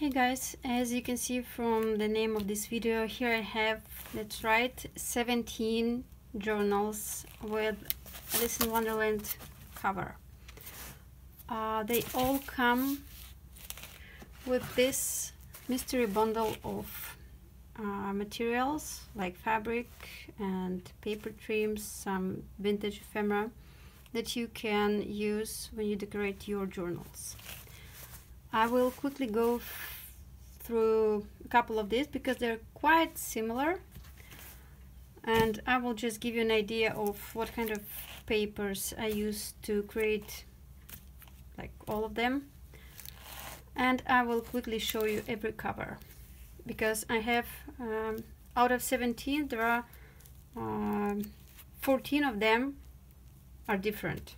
Hey guys, as you can see from the name of this video, here I have, that's right, 17 journals with Alice in Wonderland cover. They all come with this mystery bundle of materials like fabric and paper trims, some vintage ephemera that you can use when you decorate your journals. I will quickly go through a couple of these because they're quite similar, and I will just give you an idea of what kind of papers I use to create like all of them, and I will quickly show you every cover because I have out of 17 there are 14 of them are different.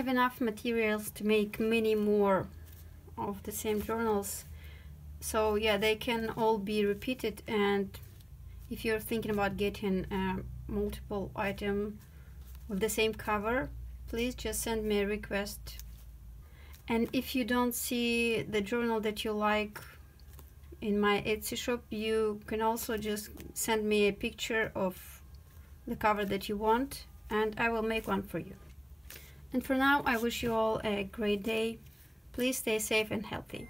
have enough materials to make many more of the same journals. So yeah, they can all be repeated, and if you're thinking about getting multiple item with the same cover, please just send me a request. And if you don't see the journal that you like in my Etsy shop, you can also just send me a picture of the cover that you want, and I will make one for you. And for now, I wish you all a great day. Please stay safe and healthy.